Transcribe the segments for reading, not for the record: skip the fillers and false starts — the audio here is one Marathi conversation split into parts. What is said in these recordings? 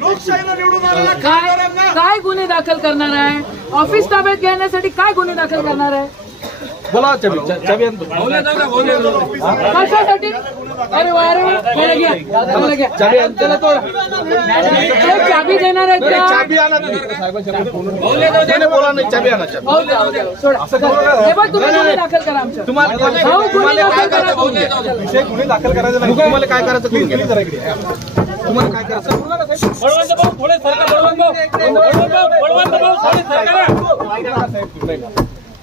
लोकशाहीला निवडून आलेला काय गुन्हे दाखल करणार आहे? ऑफिस ताब्यात घेण्यासाठी काय गुन्हे दाखल करणार आहे? बोला चाबी कशासाठी? अरे वा घ्या चाबी चला तोड चाबी देणार आहेत का? चाबी आणा तुम्ही बोला नाही चाबी आणा हे बघ तुम्ही गुन्हे दाखल करा आमच्या तुम्हाला काय करायचं विषय गुन्हे दाखल करायचं नाही तुम्हाला काय करायचं तुम्हाला काय करायचं बळवंत भाऊ थोडे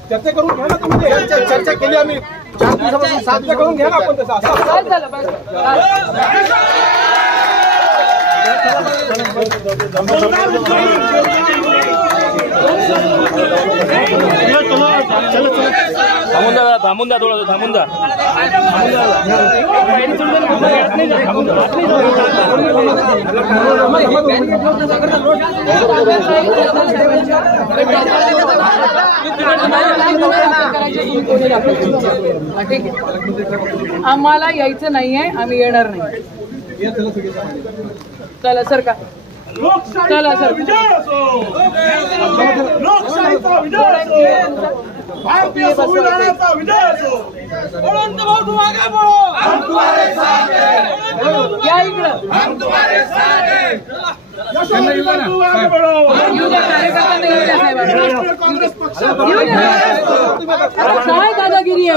चर्चा करून घ्या ना तुम्ही चर्चा केली आम्ही 4 दिवसापासून साध्य करून घ्या ना आपण तसं काय झालं बस थांबून द्या थोडं थांबून द्या ठीक आहे आम्हाला यायचं नाहीये आम्ही येणार नाही चला सर का चला सर लोकशाहीचा विजय असो भारतीय संविधानाचा विजय असो बळवंत भाऊ तुम आगे बढ़ो हम तुम्हारे साथ हैं या इकडं हम तुम्हारे साथ हैं यशोमती तू आगे बढ़ो येऊ द्या कार्यकर्त्यांना येऊ द्या साहेबांना कांग्रेस पक्ष येऊ द्या काय दादागिरी आहे